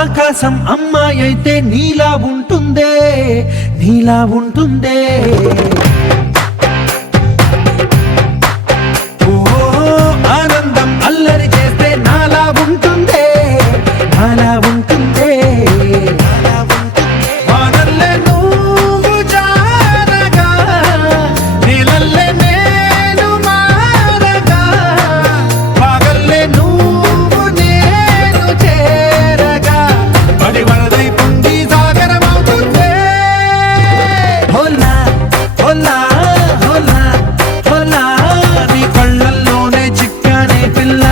ఆకాశం అమ్మాయి అయితే నీలా ఉంటుందే, నీలా ఉంటుందే. ఓ ఆనందం అల్లరి చేస్తే నాలా ఉంటుందే, నాలా ఉంటుందే. వానల్లే నువ్వు జారగా, నీలల్లే నేను మారగా, పగల్లే నువ్వు నేను చేరగా, పడి వరదై పొంగి సాగరమవుతుందే. హోలా హోలా హోలా హోలా, నీ కళ్ళల్లోనే చిక్కానే పిల్ల.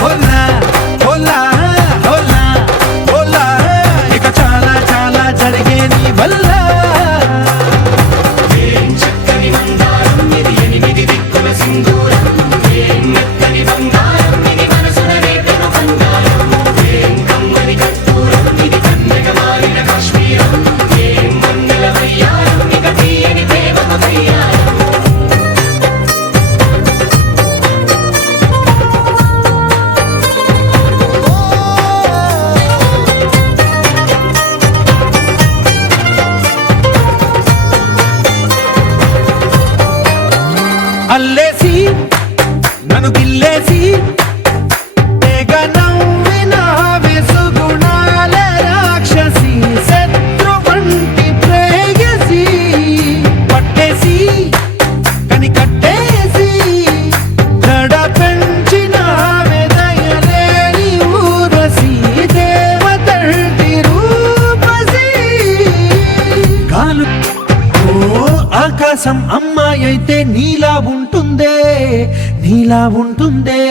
హోలా హోలా హోలా హోలా, ఇక చాలా చాలా జరిగే నీ వల్ల. అల్లేసి నన్ను గిల్లేసి తెగ నవ్విన వెసుగుణాల రాక్షసి, శత్రువంటి ప్రేయసి, పట్టేసి కని కట్టేసి దడ పెంచిన దయలేని ఊరసి, దేవతంటి రూపసి. కాలు ఆకాశం అమ్మాయి అయితే నీలా ఉంటుందే, నీలా ఉంటుందే.